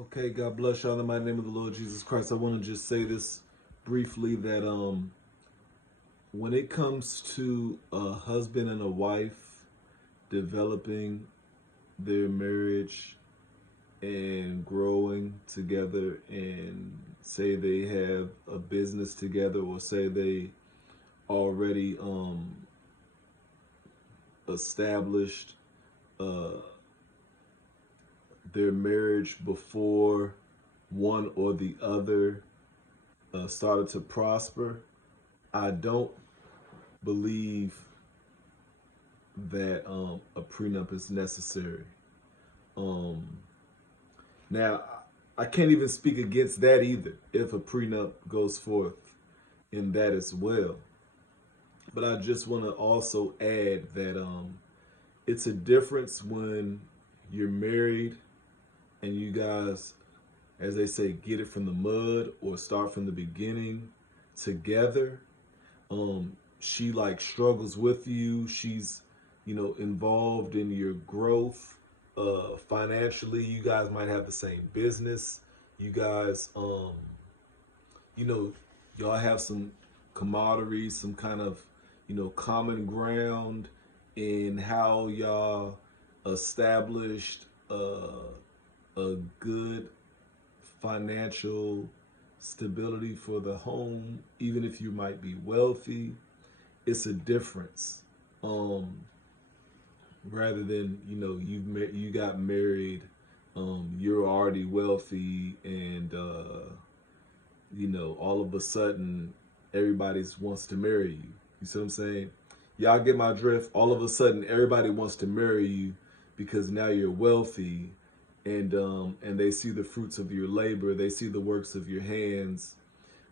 Okay, God bless y'all in the mighty name of the Lord Jesus Christ. I want to just say this briefly that when it comes to a husband and a wife developing their marriage and growing together, and say they have a business together, or say they already established uh, their marriage before one or the other started to prosper, I don't believe that a prenup is necessary. Um, Now, I can't even speak against that either if a prenup goes forth in that as well. But I just want to also add that it's a difference when you're married and you guys, as they say, get it from the mud or start from the beginning together. She like struggles with you. She's, involved in your growth. Financially, you guys might have the same business. You guys, you know, y'all have some camaraderie, some kind of, common ground in how y'all established a good financial stability for the home, even if you might be wealthy. It's a difference. Rather than, you got married, you're already wealthy, and all of a sudden everybody wants to marry you. You see what I'm saying? Y'all get my drift? All of a sudden everybody wants to marry you because now you're wealthy, and they see the fruits of your labor, they see the works of your hands,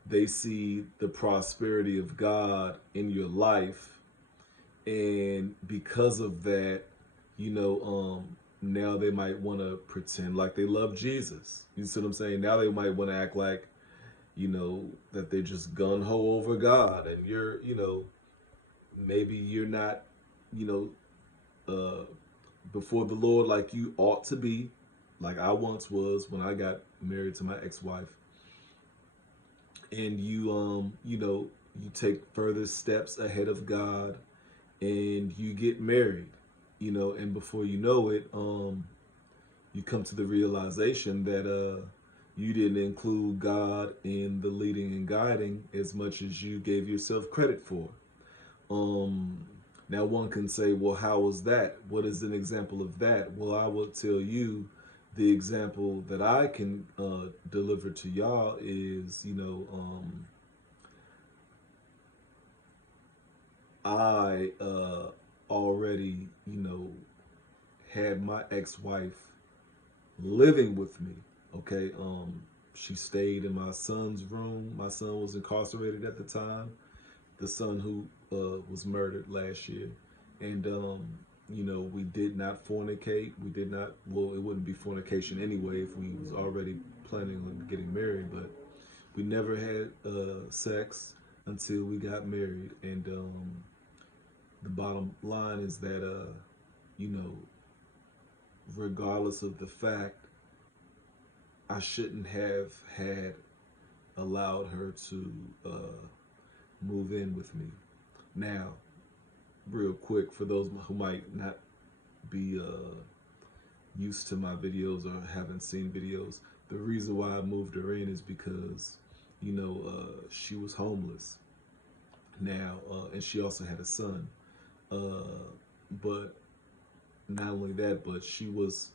they see the prosperity of God in your life. And because of that, now they might want to pretend like they love Jesus. You see what I'm saying? Now they might want to act like, that they're just gun ho over God, and you're, maybe you're not, you uh, before the Lord like you ought to be, like I once was when I got married to my ex-wife. And you take further steps ahead of God, and you get married, and before you know it, you come to the realization that you didn't include God in the leading and guiding as much as you gave yourself credit for. Um, Now one can say, well, how was that? What is an example of that? Well, I will tell you the example that I can deliver to y'all is, I already, had my ex-wife living with me. Okay. She stayed in my son's room. My son was incarcerated at the time, the son who was murdered last year. And we did not fornicate. We did not, well, it wouldn't be fornication anyway if we was already planning on getting married, but we never had sex until we got married. And the bottom line is that you know regardless of the fact, I shouldn't have had allowed her to move in with me. Now, real quick, for those who might not be used to my videos or haven't seen videos, the reason why I moved her in is because, she was homeless now, and she also had a son. But not only that, but she was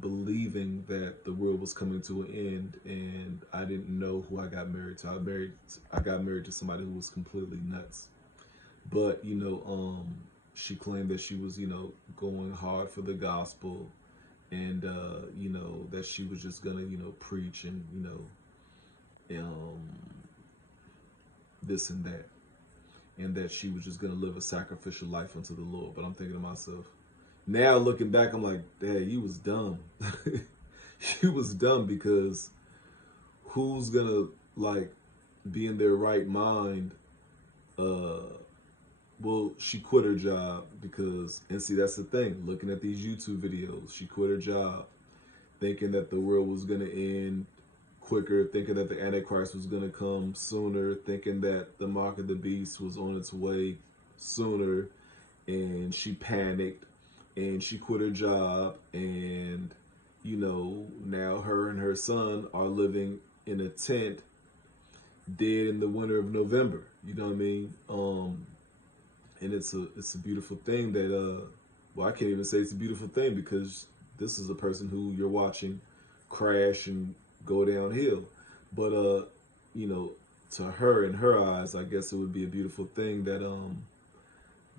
believing that the world was coming to an end, and I didn't know who I got married to. I got married to somebody who was completely nuts. But she claimed that she was, going hard for the gospel, and that she was just gonna, preach and um, this and that, and that she was just gonna live a sacrificial life unto the Lord. But I'm thinking to myself, now looking back, I'm like, Dad, you was dumb. You was dumb, because who's gonna like be in their right mind? Well, she quit her job because, and see, that's the thing. Looking at these YouTube videos, she quit her job thinking that the world was going to end quicker, thinking that the Antichrist was going to come sooner, thinking that the mark of the beast was on its way sooner. And she panicked and she quit her job. And, now her and her son are living in a tent dead in the winter of November. You know what I mean? And it's a beautiful thing that I can't even say it's a beautiful thing, because this is a person who you're watching crash and go downhill. But to her, in her eyes, I guess it would be a beautiful thing that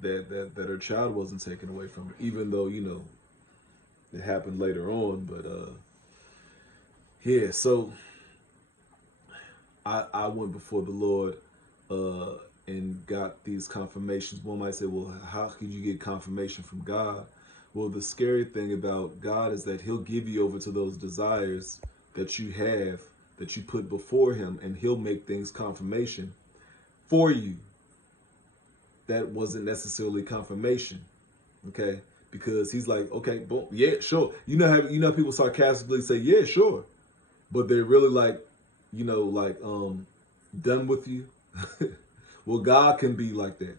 that her child wasn't taken away from her, even though it happened later on. But yeah, so I went before the Lord and got these confirmations. One might say, well, how could you get confirmation from God? Well, the scary thing about God is that he'll give you over to those desires that you have, that you put before him, and he'll make things confirmation for you. That wasn't necessarily confirmation, okay? Because he's like, okay, boom, yeah, sure. You know people sarcastically say, yeah, sure, but they're really like, done with you. Well, God can be like that,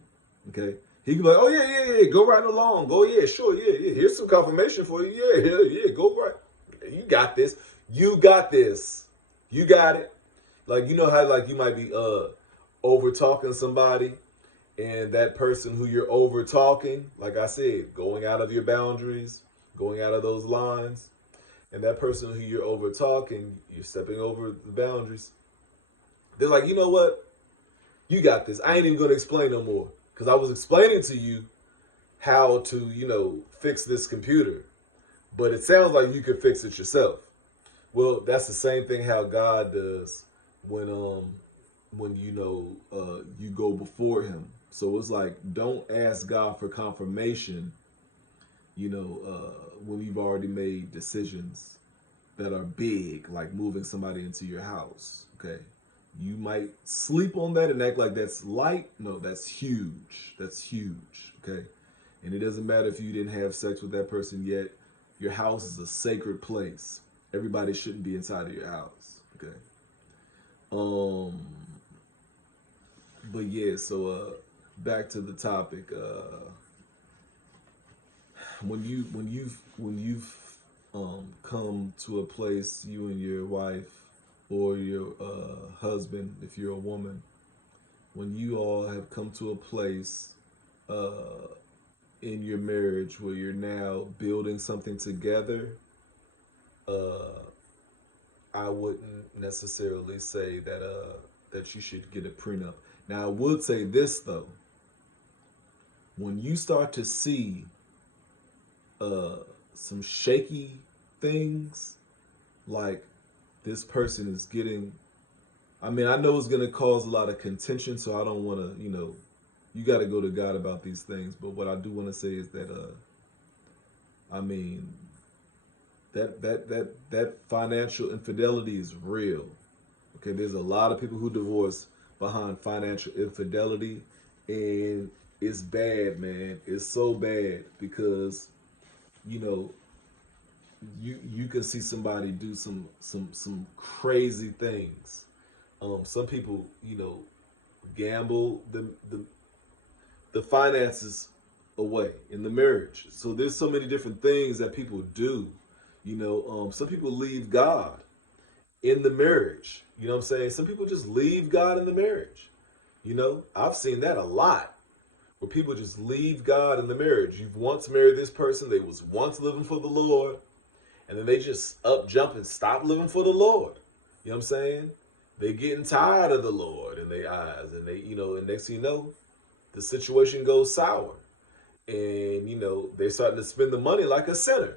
okay? He can be like, oh yeah, go right along, go, yeah, sure, yeah. Here's some confirmation for you, yeah, go right. You got this. You got this. You got it. Like, how like you might be over talking somebody, and that person who you're over talking, like I said, going out of your boundaries, going out of those lines, and that person who you're over talking, you're stepping over the boundaries. They're like, you know what? You got this. I ain't even going to explain no more, because I was explaining to you how to, fix this computer, but it sounds like you could fix it yourself. Well, that's the same thing how God does when you go before him. So it's like, don't ask God for confirmation, when you've already made decisions that are big, like moving somebody into your house. Okay. You might sleep on that and act like that's light. No, that's huge. That's huge. Okay. And it doesn't matter if you didn't have sex with that person yet. Your house is a sacred place. Everybody shouldn't be inside of your house. Okay. But yeah, so back to the topic. When you've come to a place, you and your wife or your husband, if you're a woman, when you all have come to a place in your marriage where you're now building something together, I wouldn't necessarily say that you should get a prenup. Now, I would say this though: when you start to see some shaky things, like this person is getting, I mean, I know it's going to cause a lot of contention, so I don't want to, you got to go to God about these things. But what I do want to say is that, I mean, that financial infidelity is real. Okay, there's a lot of people who divorce behind financial infidelity, and it's bad, man. It's so bad because, you can see somebody do some crazy things. Some people, gamble the finances away in the marriage. So there's so many different things that people do. Some people leave God in the marriage. You know what I'm saying? Some people just leave God in the marriage. I've seen that a lot, where people just leave God in the marriage. You've once married this person, they was once living for the Lord, and then they just up jump and stop living for the Lord. You know what I'm saying? They getting tired of the Lord in their eyes, and and next thing you know, the situation goes sour. And, they're starting to spend the money like a sinner.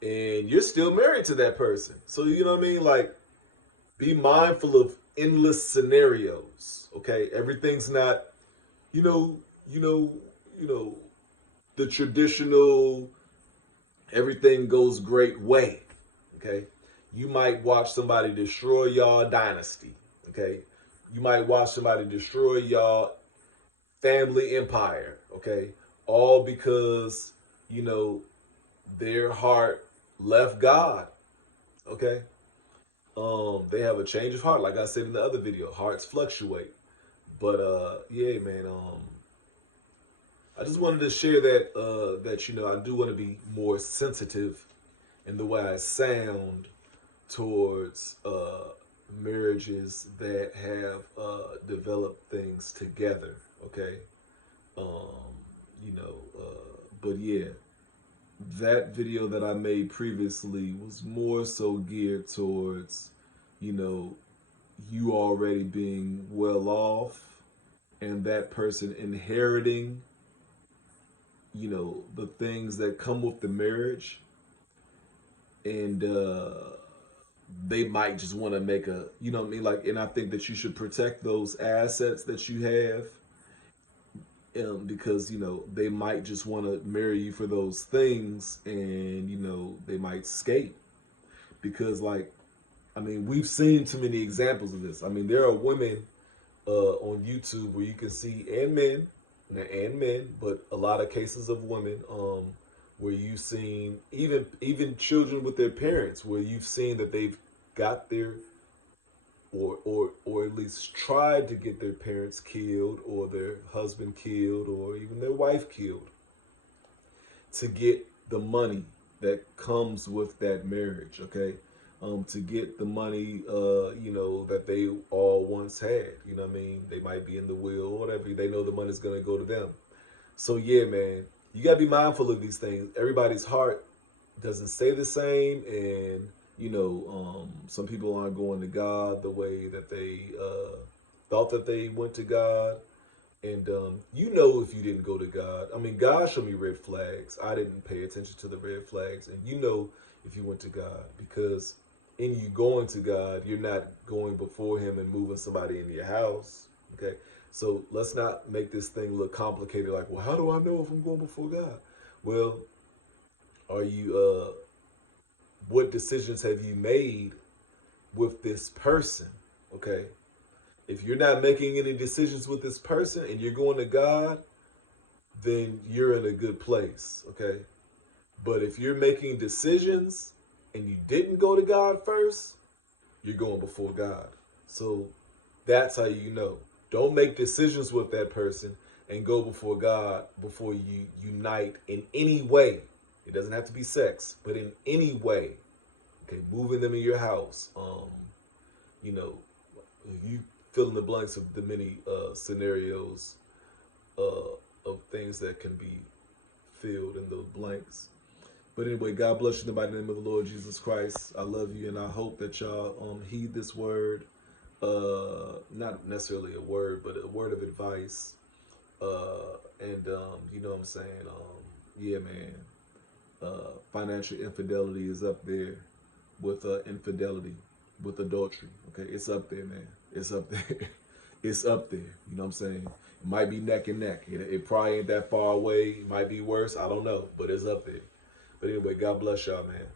And you're still married to that person. So, you know what I mean? Like, be mindful of endless scenarios. Okay? Everything's not, the traditional, everything goes great way. Okay? You might watch somebody destroy y'all dynasty. Okay? You might watch somebody destroy y'all family empire. Okay? All because, their heart left God. Okay. They have a change of heart, like I said in the other video. Hearts fluctuate. But yeah, man. I just wanted to share that I do want to be more sensitive in the way I sound towards marriages that have developed things together. Okay. Um, but yeah, that video that I made previously was more so geared towards, you know, you already being well off and that person inheriting, the things that come with the marriage. And they might just want to make a, you know what I mean? Like, and I think that you should protect those assets that you have, because they might just want to marry you for those things, and they might skate because, like, I mean, we've seen too many examples of this. I mean, there are women on YouTube where you can see, and men, but a lot of cases of women, where you've seen even children with their parents, where you've seen that they've got their, or at least tried to get their parents killed, or their husband killed, or even their wife killed, to get the money that comes with that marriage. Okay. To get the money, that they all once had. You know what I mean? They might be in the will or whatever. They know the money's gonna go to them. So yeah, man, you gotta be mindful of these things. Everybody's heart doesn't stay the same, and some people aren't going to God the way that they thought that they went to God. And if you didn't go to God, I mean, God showed me red flags. I didn't pay attention to the red flags, and if you went to God, because in you going to God, you're not going before Him and moving somebody in your house. Okay, so let's not make this thing look complicated. Like, well, how do I know if I'm going before God? Well, are you? What decisions have you made with this person? Okay, if you're not making any decisions with this person and you're going to God, then you're in a good place. Okay, but if you're making decisions and you didn't go to God first, you're going before God. So that's how you know. Don't make decisions with that person and go before God before you unite in any way. It doesn't have to be sex, but in any way. Okay, moving them in your house. You know, you fill in the blanks of the many scenarios of things that can be filled in the blanks. But anyway, God bless you in the mighty name of the Lord Jesus Christ. I love you, and I hope that y'all heed this word. Not necessarily a word, but a word of advice. And you know what I'm saying? Yeah, man. Financial infidelity is up there with infidelity, with adultery. Okay, it's up there, man. It's up there. It's up there. You know what I'm saying? It might be neck and neck. It probably ain't that far away. It might be worse. I don't know, but it's up there. But anyway, God bless y'all, man.